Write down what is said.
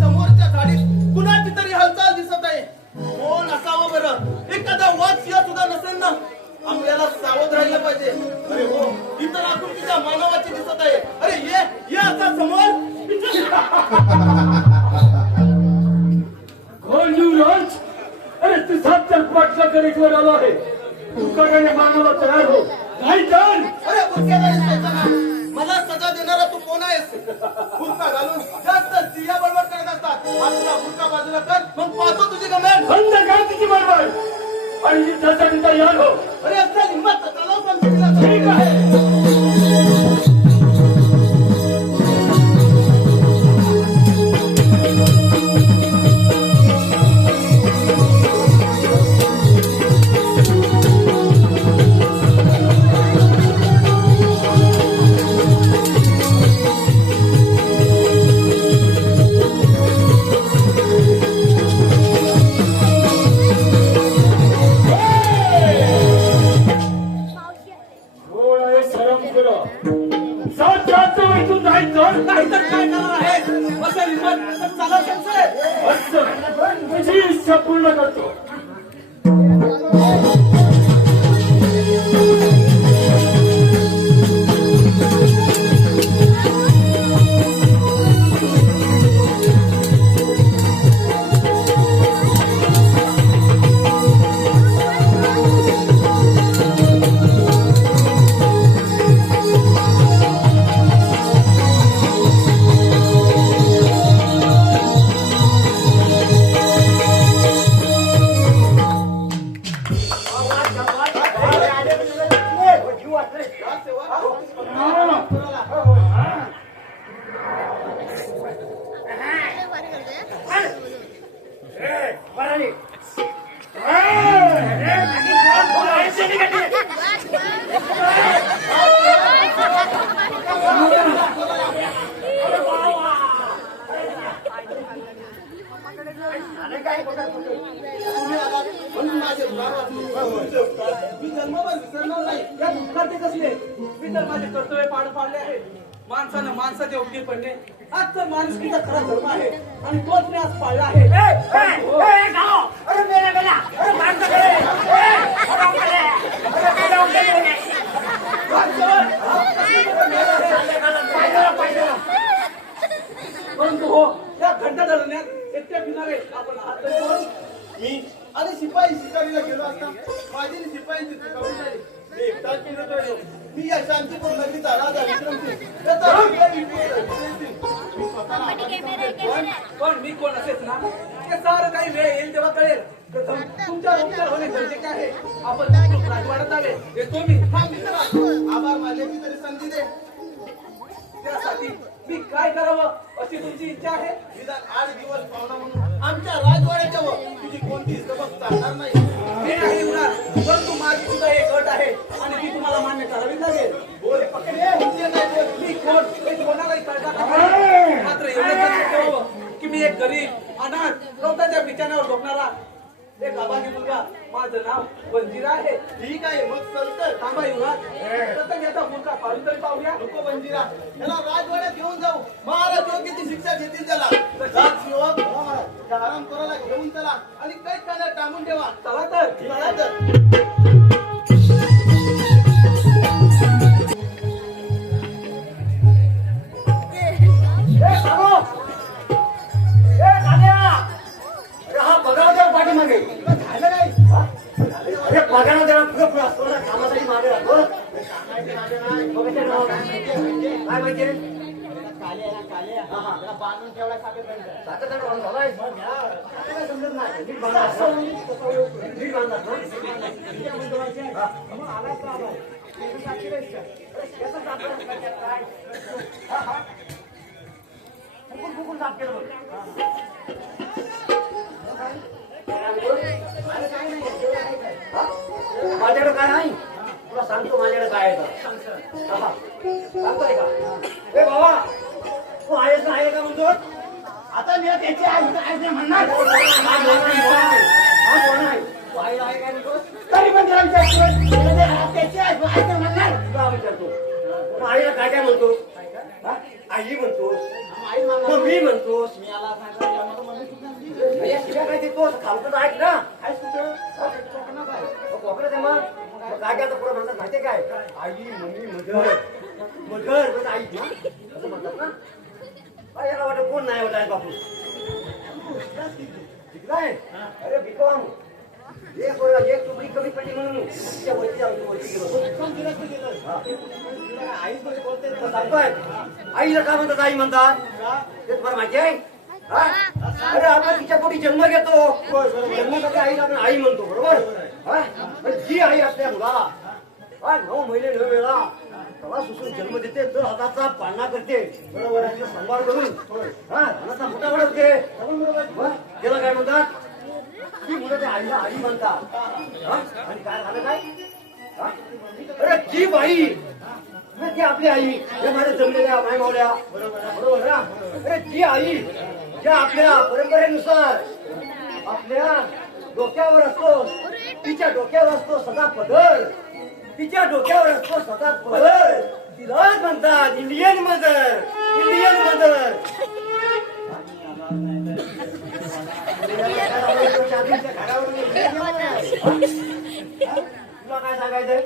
समोरच्या झाडीत कुणाची तरी हालचाल दिसत आहे. कोण असावं बरं? एखादा वाघ सिंह सुद्धा नसेल ना? आपल्याला सावध राहिलं पाहिजे. अरे हो, इतर आकृतीच्या मानवाची दिसत आहे. अरे ये आता समोर. कोण युवराज? अरे तू सातच्या पाठच्या कडेवर आलो आहे. तुझ्याकडे मानवाला तयार हो. नाही तर अरे बुरख्याला मला सजा देणारा तू कोण आहेस? बुरखा घालून जास्त स्त्रिया बडबड करत असतात. आपला बुरखा बाजूला कर, मग पाहतो तुझी गमेंट. बंद कर तुझी बडबड आणि युद्धासाठी तयार हो. अरे असं हिंमत चालव पण तुला. ठीक आहे. नाहीतर काय करणार आहे? असं हिंमत तर चालव त्यांचं. असं तुझी इच्छा पूर्ण करतो. मी जन्मभर विसरणार नाही. या दुःखाचे कसले मी तर माझे कर्तव्य पार पाडले आहे. माणसानं माणसाचे उपयोग पडणे हाच तर माणुसकीचा खरा धर्म आहे आणि तोच मी आज पाळला आहे. परंतु हो, या घंटा धरण्यात एकट्या फिरणारे आपण हात तरी कोण? मी आणि शिपाई शिकारीला गेलो असता माझी शिपायांची चुकावी झाली. मी एकटाच फिरतोय. मी या शांतीपूर नगरीचा राजा विक्रमसिंग त्याचा पण मी कोण असेच ना? हे सारं काही वेळ येईल तेव्हा कळेल. प्रथम तुमच्या उपचार होणे गरजेचे आहे. आपण राजवाड्यात आले येतो मी. आभार मानण्याची तरी संधी दे. त्यासाठी मी काय करावं अशी तुमची इच्छा आहे? निदान 8 दिवस पाहुणा म्हणून आमच्या राजवाड्यात यावं. तुझी कोणती सबक चालणार नाही हे नाही होणार. परंतु माझी सुद्धा एक अट आहे आणि ती तुम्हाला मान्य करावी लागेल. बोल मी कोण हे कोणालाही कळणार नाही. मात्र एवढं लक्षात ठेवावं की मी एक गरीब अनाथ लोकांच्या बिछाण्यावर झोपणारा एक अभागी मुलगा. माझं नाव वंजिरा आहे. ठीक आहे, मग चलतं. थांबा युवराज, प्रथम याचा मुलगा पाहून तरी पाहूया. नको वंजिरा, त्याला राजवाड्यात घेऊन जाऊ. महाराज योग्य शिक्षा घेतील त्याला. युवक आराम करायला घेऊन चला आणि काही खाण्यात टांगून ठेवा. चला तर, चला तर. बांधून ठेवला माझ्याकडे काय नाही तुला सांगतो. माझ्याकडे काय आहे सांगतोय का? ए बाबा तू आहेस ना? आहे का म्हणतो? आता मी त्याची आहे म्हणणार तरी पण त्याची आहे म्हणणार. विचारतो मग आईला काय काय म्हणतो हा? आई म्हणतोस मग मी म्हणतोस या शिव्या काय देतोस खालचं तर ऐक ना कोकणात आहे मग काय काय आता पुढे म्हणतात माहितीये काय आई मम्मी मधर मधर म्हणजे आई ना असं म्हणतात ना काय याला वाटत कोण नाही वाटत बापू शिकलाय अरे बिकॉम एक वर्ग एक तुकडी कमी पडली म्हणून तिच्या वरती जाऊन वरती गेलो सांगतोय आईला काय म्हणतात आई म्हणतात ते तुम्हाला माहिती आहे हा? अरे आपण तिच्या पोटी जन्म घेतो जन्मासाठी आईला आपण आई म्हणतो बरोबर हा? पण जी आई आपल्या मुलाला 9 महिने 9 वेळा तवा सुसून जन्म देते तर हाताचा पाळणा करते बरोबर संभार करून हा हाताचा मोठा वाढवते त्याला काय म्हणतात ती मुलं त्या आईला आई म्हणतात आणि काय झालं काय अरे ती बाई ती आपली आई हे माझ्या जमलेल्या माय मावल्या बरोबर ना अरे ती आई ज्या आपल्या परंपरेनुसार आपल्या डोक्यावर असतो तिच्या डोक्यावर असतो सदा पदर तिच्या डोक्यावर असतो सदा पदर तिलाच म्हणतात इंडियन मदर इंडियन मदर तुला काय सांगायचंय